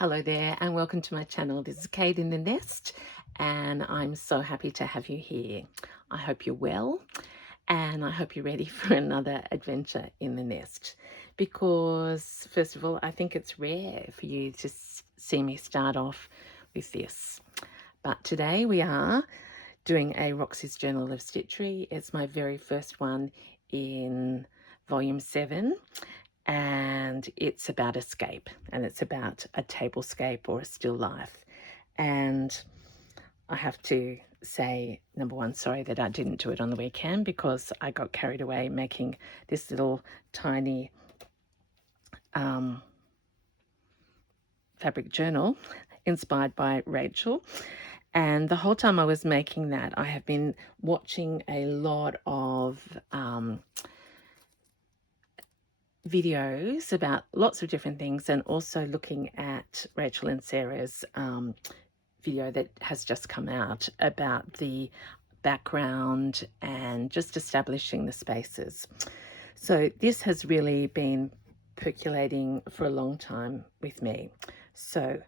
Hello there and welcome to my channel. This is Kate in the Nest and I'm so happy to have you here. I hope you're well and I hope you're ready for another adventure in the nest, because first of all I think it's rare for you to see me start off with this. But today we are doing a Roxy's Journal of Stitchery. It's my very first one in volume 7. And it's about escape, and it's about a tablescape or a still life. And I have to say, number one, sorry that I didn't do it on the weekend because I got carried away making this little tiny fabric journal inspired by Rachel. And the whole time I was making that, I have been watching a lot of videos about lots of different things, and also looking at Rachel and Sarah's video that has just come out about the background and just establishing the spaces. So this has really been percolating for a long time with me. So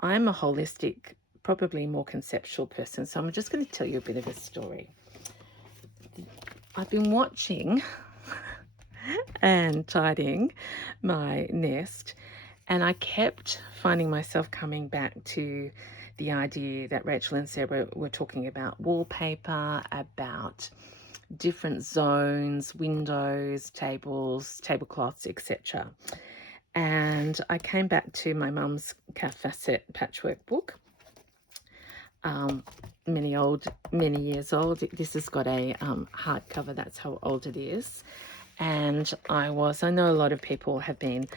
I'm a holistic, probably more conceptual person, so I'm just going to tell you a bit of a story. I've been watching and tidying my nest, and I kept finding myself coming back to the idea that Rachel and Sarah were talking about wallpaper, about different zones, windows, tables, tablecloths, etc. And I came back to my mum's Calf Facet patchwork book, many years old. This has got a hardcover, that's how old it is. And I know a lot of people have been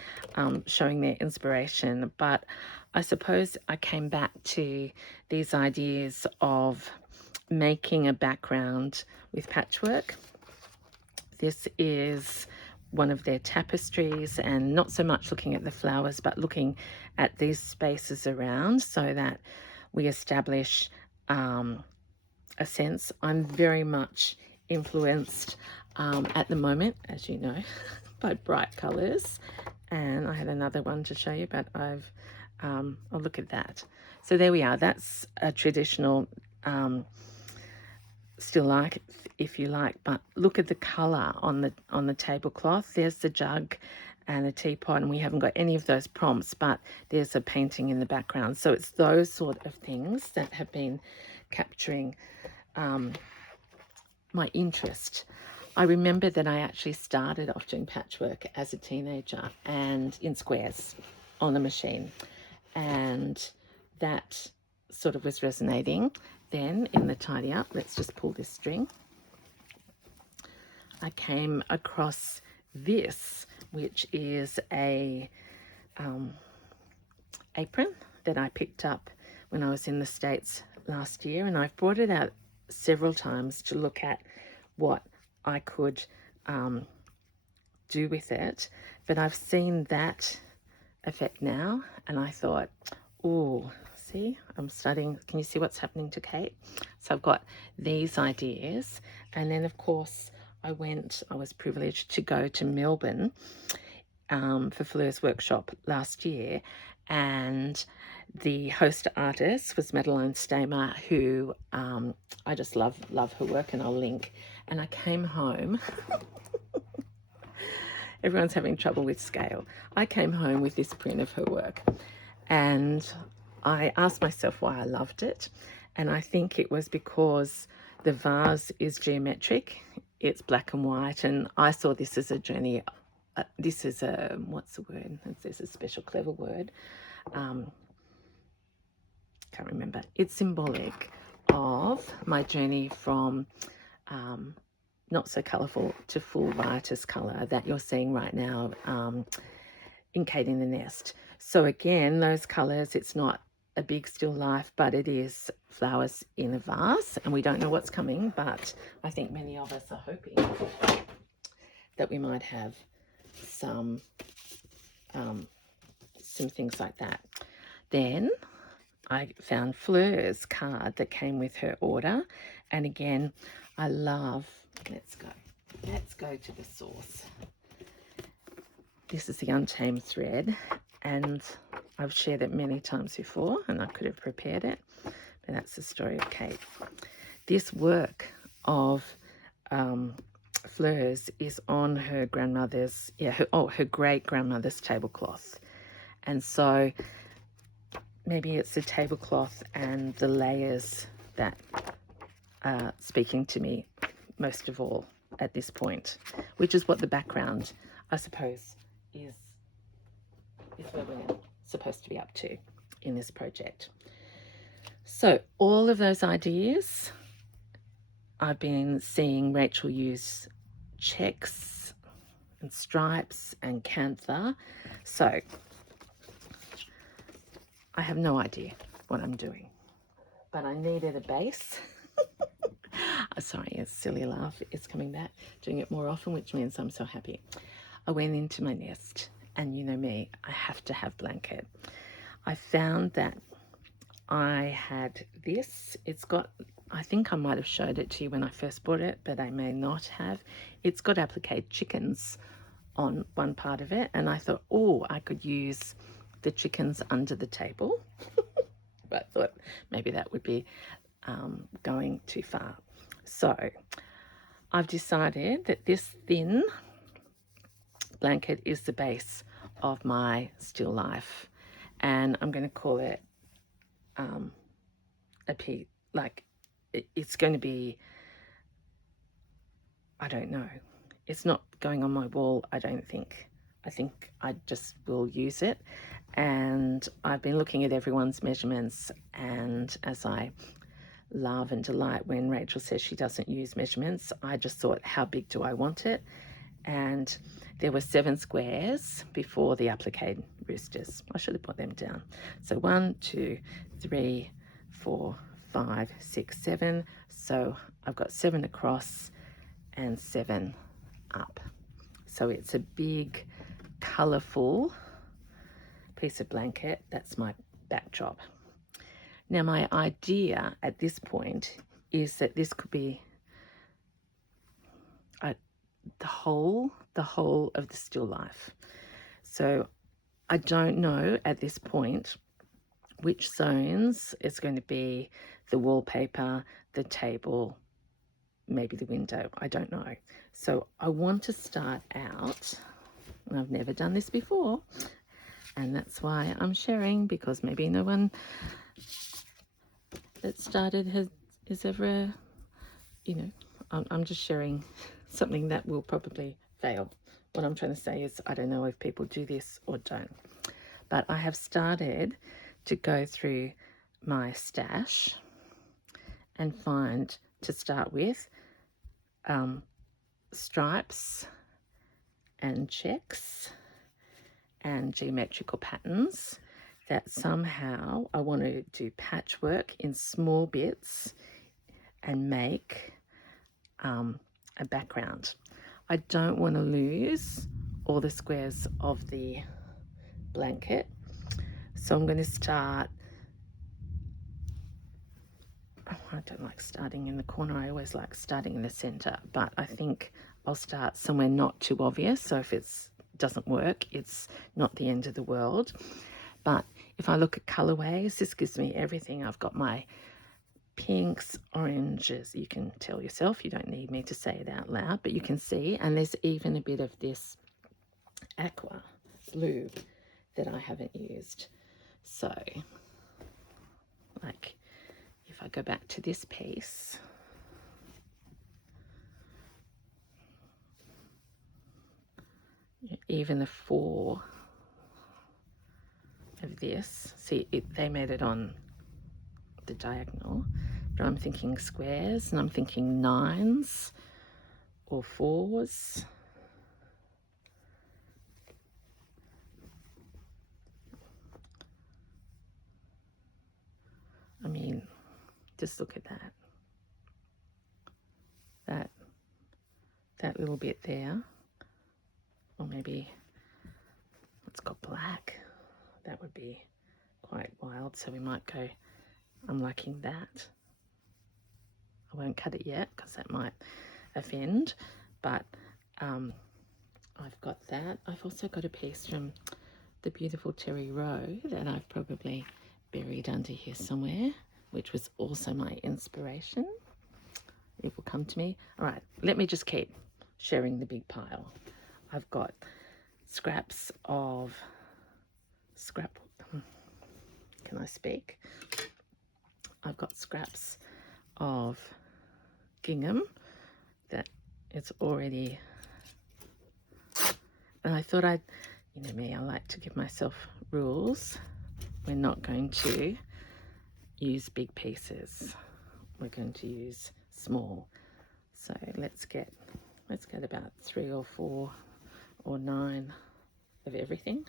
showing their inspiration, but I suppose I came back to these ideas of making a background with patchwork. This is one of their tapestries, and not so much looking at the flowers, but looking at these spaces around so that we establish a sense. I'm very much influenced at the moment, as you know, by bright colours, and I had another one to show you, but I'll look at that. So there we are. That's a traditional still life, if you like, but look at the colour on the tablecloth. There's the jug and a teapot, and we haven't got any of those prompts, but there's a painting in the background. So it's those sort of things that have been capturing my interest. I remember that I actually started off doing patchwork as a teenager and in squares on the machine, and that sort of was resonating. Then in the tidy up, let's just pull this string, I came across this, which is a apron that I picked up when I was in the States last year, and I've brought it out several times to look at what I could do with it, but I've seen that effect now, and I thought, oh, see, I'm studying. Can you see what's happening to Kate? So I've got these ideas, and then of course I was privileged to go to Melbourne for Fleur's workshop last year, and the host artist was Madeline Stamer, who I just love her work, and I'll link. And I came home. Everyone's having trouble with scale. I came home with this print of her work, and I asked myself why I loved it, and I think it was because the vase is geometric, it's black and white, and I saw this as a journey. This is a, what's the word? There's a special clever word. Can't remember. It's symbolic of my journey from not so colourful to full riotous colour that you're seeing right now in Kate in the Nest. So again, those colours, it's not a big still life, but it is flowers in a vase, and we don't know what's coming, but I think many of us are hoping that we might have some things like that. Then I found Fleur's card that came with her order, and again, I love, let's go to the source. This is the Untamed Thread, and I've shared it many times before and I could have prepared it, but that's the story of Kate. This work of Fleur's is on her grandmother's, her great-grandmother's tablecloth. And so maybe it's the tablecloth and the layers that are speaking to me most of all at this point, which is what the background, I suppose, is where we're supposed to be up to in this project. So all of those ideas, I've been seeing Rachel use checks and stripes and cantha. So I have no idea what I'm doing, but I needed a base. Sorry, a silly laugh. It's coming back, doing it more often, which means I'm so happy. I went into my nest, and you know me, I have to have blanket. I found that I had this. It's got, I think I might have showed it to you when I first bought it, but I may not have. It's got appliqué chickens on one part of it, and I thought, oh, I could use the chickens under the table. But I thought maybe that would be going too far. So I've decided that this thin blanket is the base of my still life, and I'm going to call it a piece, like it's going to be, I don't know, it's not going on my wall, I don't think. I think I just will use it. And I've been looking at everyone's measurements, and as I love and delight when Rachel says she doesn't use measurements, I just thought, how big do I want it? And there were 7 squares before the appliqué roosters. I should have put them down. So 1, 2, 3, 4, 5, 6, 7. So I've got 7 across and 7 up. So it's a big, colourful piece of blanket. That's my backdrop. Now my idea at this point is that this could be the whole of the still life. So I don't know at this point which zones is going to be the wallpaper, the table, maybe the window. I don't know. So I want to start out, and I've never done this before, and that's why I'm sharing, because maybe no one that started is ever, you know, I'm just sharing something that will probably fail. What I'm trying to say is I don't know if people do this or don't. But I have started to go through my stash and find, to start with, stripes and checks and geometrical patterns that somehow I want to do patchwork in small bits and make a background. I don't want to lose all the squares of the blanket, so I'm going to start, I don't like starting in the corner, I always like starting in the center, but I think I'll start somewhere not too obvious, so if it doesn't work, it's not the end of the world. But if I look at colorways, this gives me everything. I've got my pinks, oranges, you can tell yourself, you don't need me to say it out loud, but you can see, and there's even a bit of this aqua blue that I haven't used. So like if I go back to this piece, even the 4 of this, see they made it on the diagonal, but I'm thinking squares, and I'm thinking 9s or 4s. I mean, just look at that. That little bit there, or maybe it's got black. That would be quite wild, so we might go, I'm liking that. I won't cut it yet because that might offend, but I've got that. I've also got a piece from the beautiful Terry Rowe that I've probably buried under here somewhere, which was also my inspiration. It will come to me. All right, let me just keep sharing the big pile. I've got scraps of can I speak? I've got scraps of gingham that it's already, and I thought you know me, I like to give myself rules. We're not going to use big pieces. We're going to use small. So let's get about 3 or 4 or 9 of everything.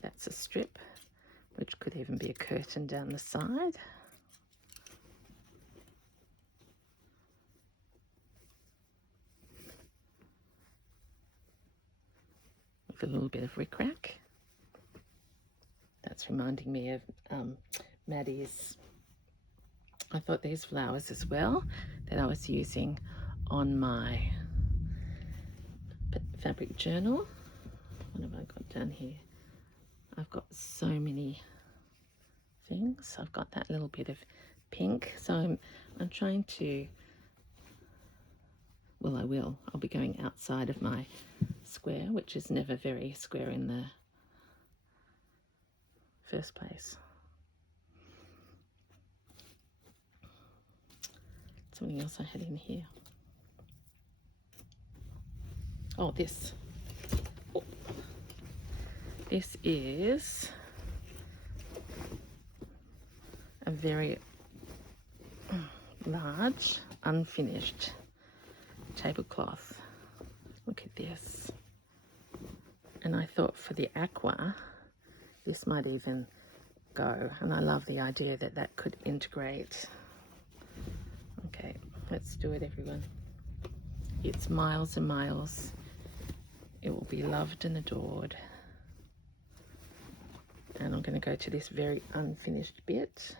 That's a strip, which could even be a curtain down the side. With a little bit of rickrack. That's reminding me of Maddie's, I thought these flowers as well, that I was using on my fabric journal. What have I got down here? I've got so many things. I've got that little bit of pink, so I'm trying to, well, I'll be going outside of my square, which is never very square in the first place. Something else I had in here. Oh, this. Oh. This is a very large, unfinished tablecloth. Look at this. And I thought for the aqua, this might even go. And I love the idea that that could integrate. Okay, let's do it, everyone. It's miles and miles. It will be loved and adored. And I'm going to go to this very unfinished bit.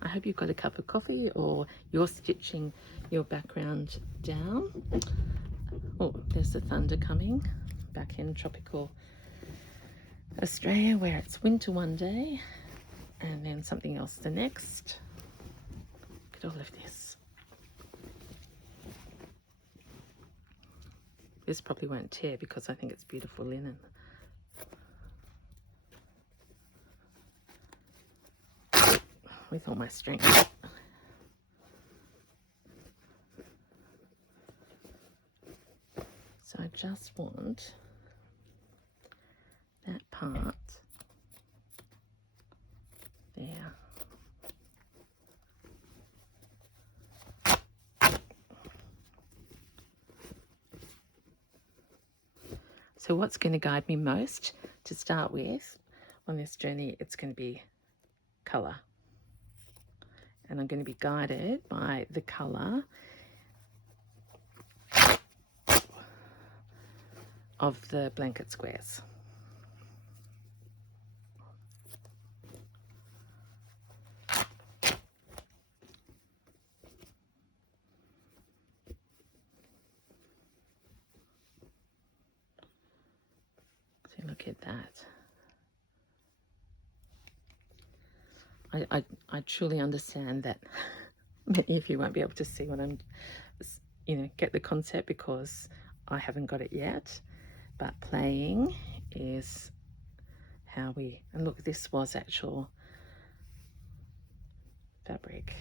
I hope you've got a cup of coffee or you're stitching your background down. Oh, there's the thunder coming back in tropical Australia, where it's winter one day and then something else the next. Look at all of this. This probably won't tear because I think it's beautiful linen. With all my strength. So I just want that part there. So what's going to guide me most to start with on this journey, it's going to be colour. And I'm going to be guided by the colour of the blanket squares. So look at that. I truly understand that many of you won't be able to see what I'm, get the concept because I haven't got it yet. But playing is how we, and look, this was actual fabric.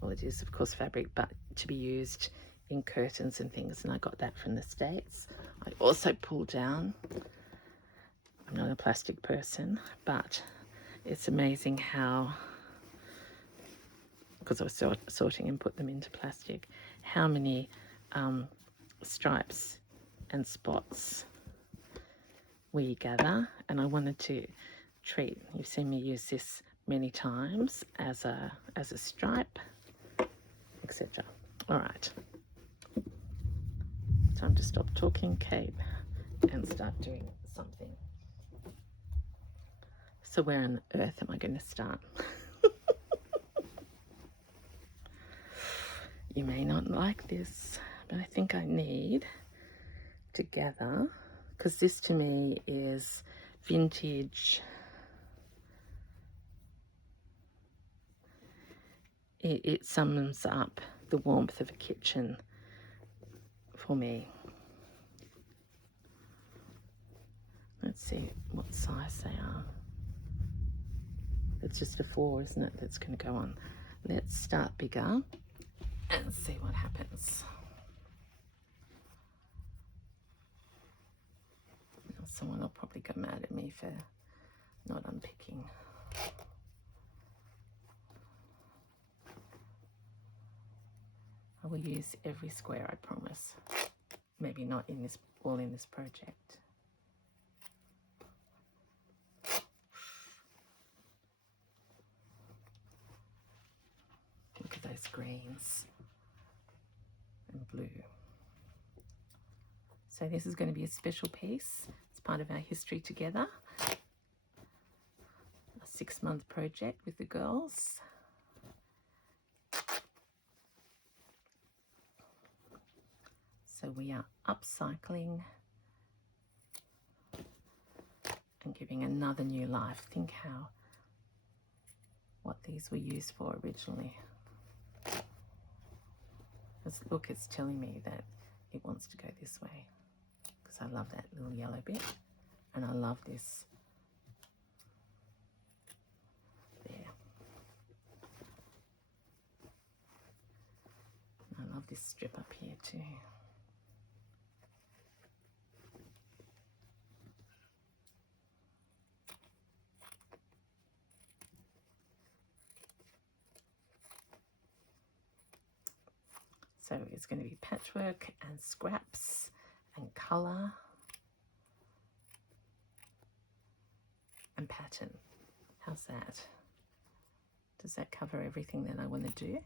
Well, it is of course fabric, but to be used in curtains and things, and I got that from the States. I also pulled down, I'm not a plastic person, but it's amazing how, because I was sorting and put them into plastic, how many stripes and spots we gather. And I wanted to treat, you've seen me use this many times as a stripe, etc. All right, time to stop talking, Kate, and start doing something. So where on earth am I going to start? You may not like this, but I think I need to gather, because this to me is vintage. It sums up the warmth of a kitchen for me. Let's see what size they are. It's just a 4, isn't it, that's going to go on. Let's start bigger and see what happens. Now, someone will probably go mad at me for not unpicking. I will use every square, I promise. Maybe not in this, all in this project. Look at those greens and blue. So this is going to be a special piece. It's part of our history together. A 6-month project with the girls. So we are upcycling and giving another new life. Think what these were used for originally. Look, it's telling me that it wants to go this way, because I love that little yellow bit, and I love this there. I love this strip up here too. So it's going to be patchwork and scraps and colour and pattern. How's that? Does that cover everything that I want to do?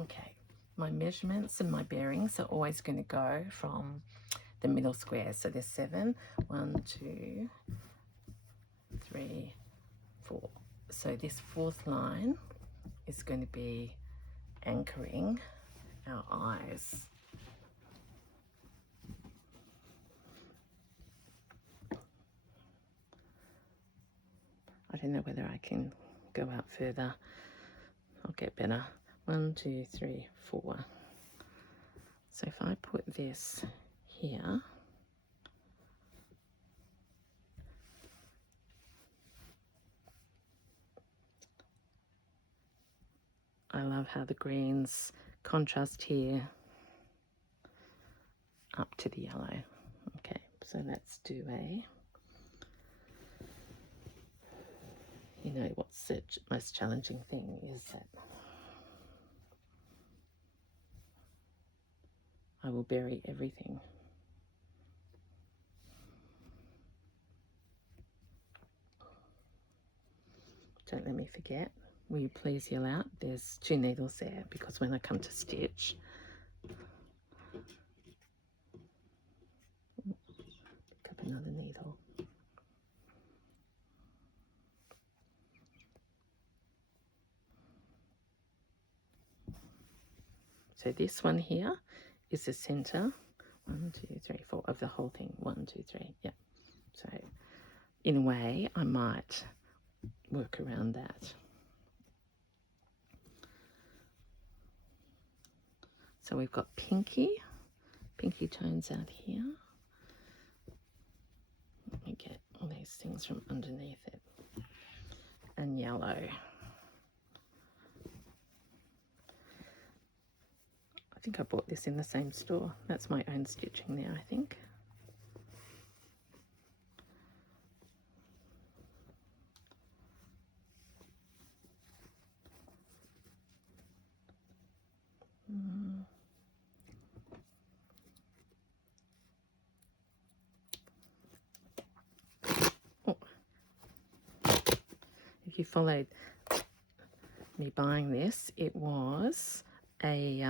Okay, my measurements and my bearings are always going to go from the middle square. So there's 7. 1, 2, 3, 4. So this 4th line is going to be anchoring our eyes. I don't know whether I can go out further. I'll get better. 1, 2, 3, 4. So if I put this here, I love how the greens contrast here up to the yellow. Okay, so let's do you know what's the most challenging thing is that I will bury everything. Don't let me forget. Will you please yell out? There's 2 needles there, because when I come to stitch, pick up another needle. So this one here is the center. 1, 2, 3, 4 of the whole thing. 1, 2, 3. Yeah. So in a way, I might work around that. So we've got pinky tones out here. Let me get all these things from underneath it. And yellow. I think I bought this in the same store. That's my own stitching there, I think. Oh. If you followed me buying this, it was a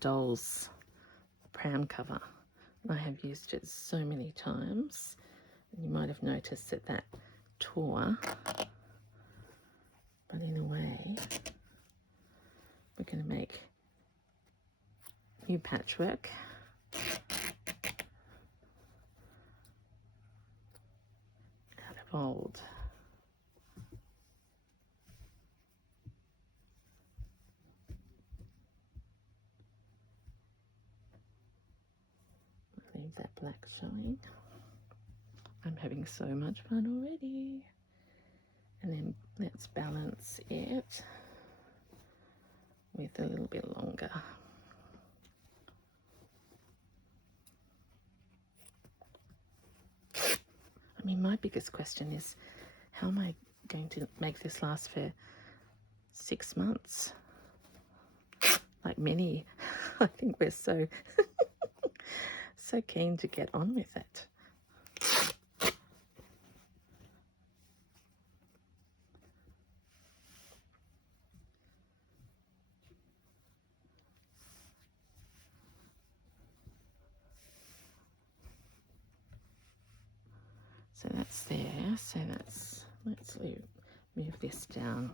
doll's pram cover. I have used it so many times. You might have noticed that tore, but in a way we're going to make new patchwork out of old. Leave that black showing. I'm having so much fun already. And then let's balance it with a little bit longer. I mean, my biggest question is, how am I going to make this last for 6 months? Like many, I think we're so so keen to get on with it. So that's there. So let's move this down.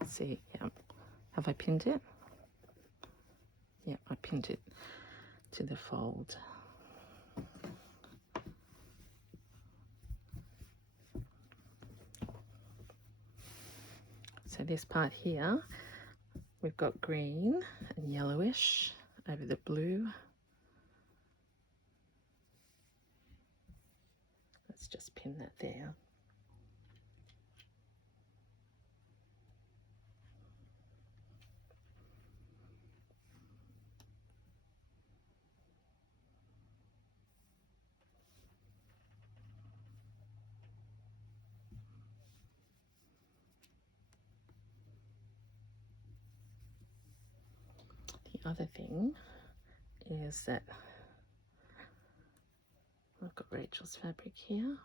Let's see. Yeah. Have I pinned it? Yep, I pinned it to the fold. So this part here, we've got green and yellowish over the blue. Let's just pin that there. The other thing is that I've got Rachel's fabric here.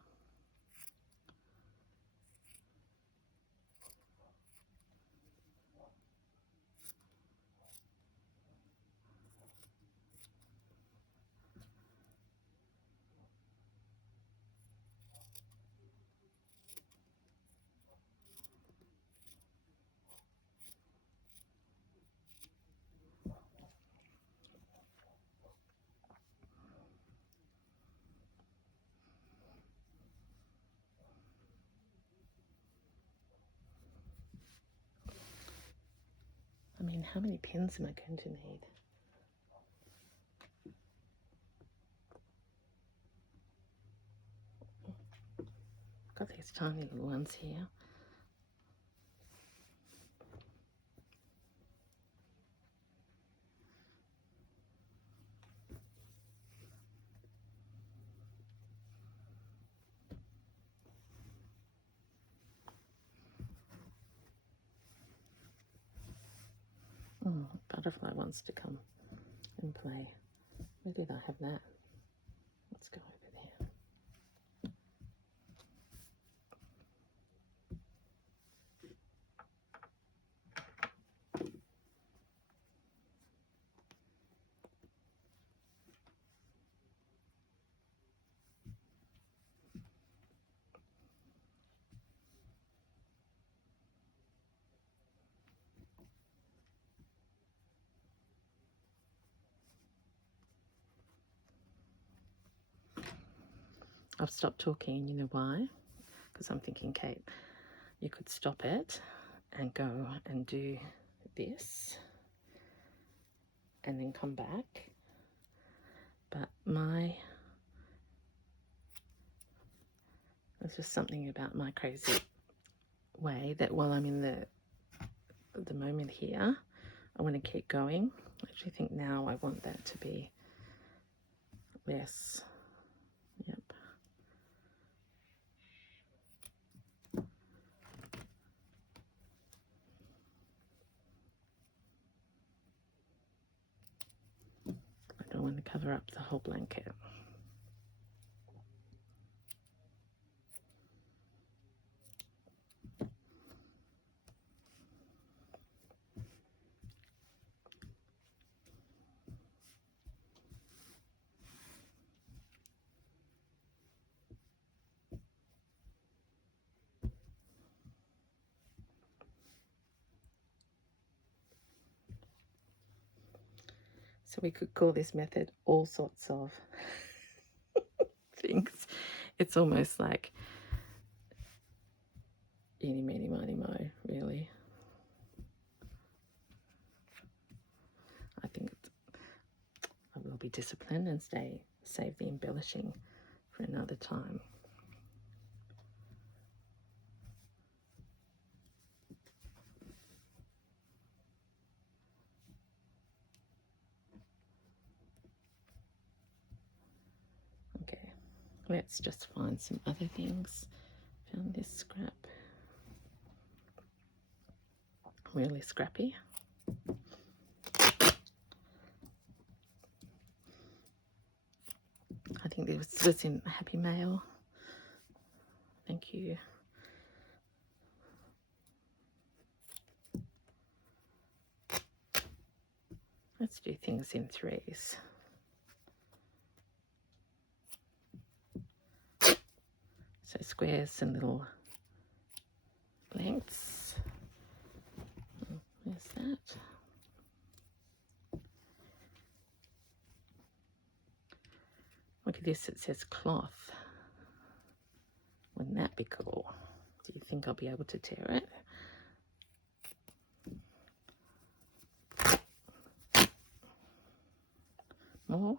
I mean, how many pins am I going to need? I've got these tiny little ones here. Oh, butterfly wants to come and play. Where did I have that? Let's go over there. I've stopped talking, you know why? Because I'm thinking, Kate, you could stop it and go and do this and then come back. But there's just something about my crazy way that while I'm in the moment here, I want to keep going. I actually think now I want that to be less. Yep. cover up the whole blanket. So we could call this method all sorts of things. It's almost like eeny, meeny, miny, mo, really. I think I will be disciplined and save the embellishing for another time. Okay, let's just find some other things. Found this scrap. Really scrappy. I think this was in Happy Mail. Thank you. Let's do things in threes. So squares and little blanks. Where's that? Look at this, it says cloth. Wouldn't that be cool? Do you think I'll be able to tear it? More.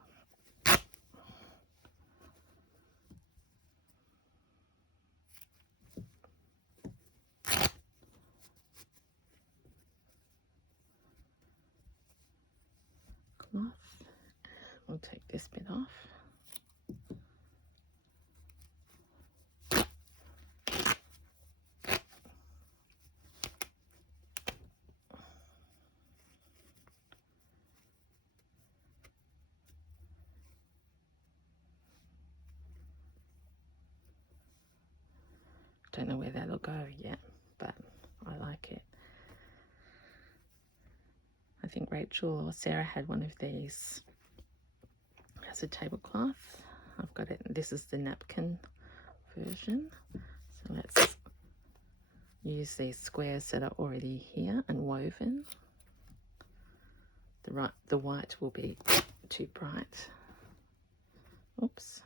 Cloth. We'll take this bit off. Don't know where that'll go yet, but I like it. I think Rachel or Sarah had one of these as a tablecloth. I've got it. This is the napkin version. So let's use these squares that are already here and woven. The white will be too bright. Oops.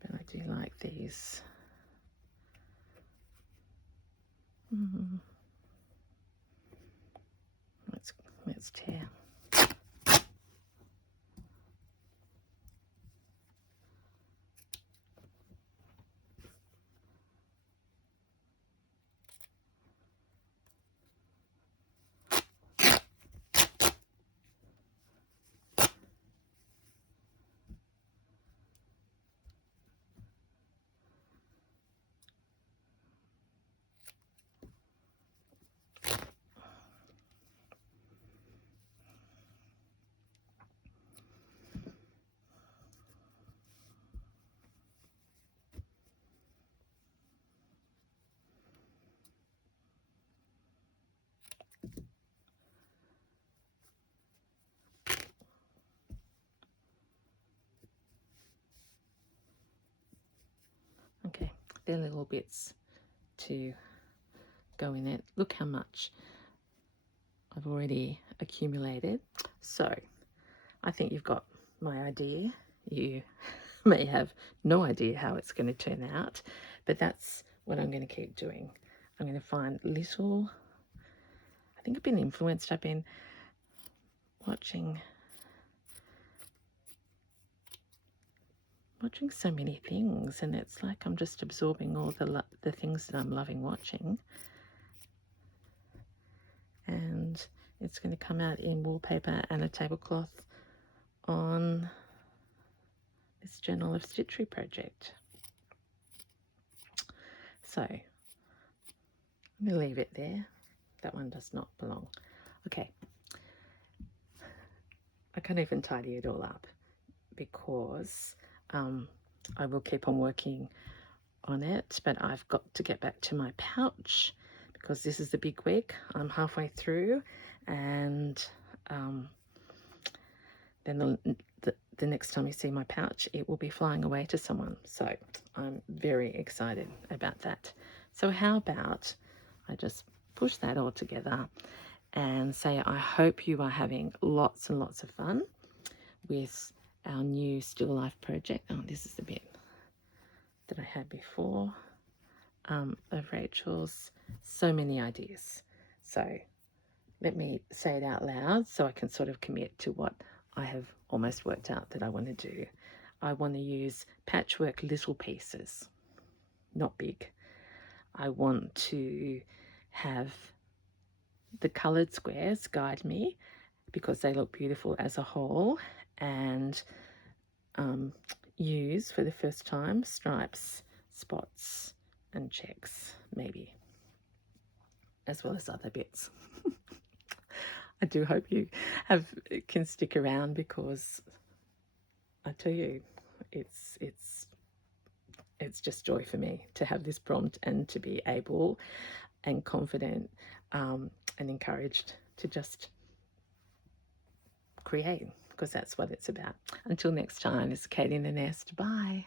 But I do like these. Let's tear. Okay, they're little bits to go in it. Look how much I've already accumulated. So I think you've got my idea. You may have no idea how it's going to turn out, but that's what I'm going to keep doing. I'm going to find little, I think I've been influenced. I've been watching so many things, and it's like I'm just absorbing all the things that I'm loving watching, and it's going to come out in wallpaper and a tablecloth on this Journal of Stitchery project. So I'm going to leave it there. that one does not belong. Okay, I can't even tidy it all up because I will keep on working on it, but I've got to get back to my pouch because this is the big week. I'm halfway through, and then the next time you see my pouch, it will be flying away to someone. So I'm very excited about that. So how about I just push that all together and say I hope you are having lots and lots of fun with our new still life project. Oh, this is the bit that I had before of Rachel's. So many ideas. So let me say it out loud so I can sort of commit to what I have almost worked out that I want to do. I want to use patchwork little pieces, not big. I want to have the coloured squares guide me because they look beautiful as a whole, and use for the first time stripes, spots and checks maybe, as well as other bits. I do hope you can stick around because I tell you, it's just joy for me to have this prompt and to be able and confident and encouraged to just create, because that's what it's about. Until next time, it's Kate in the Nest. Bye.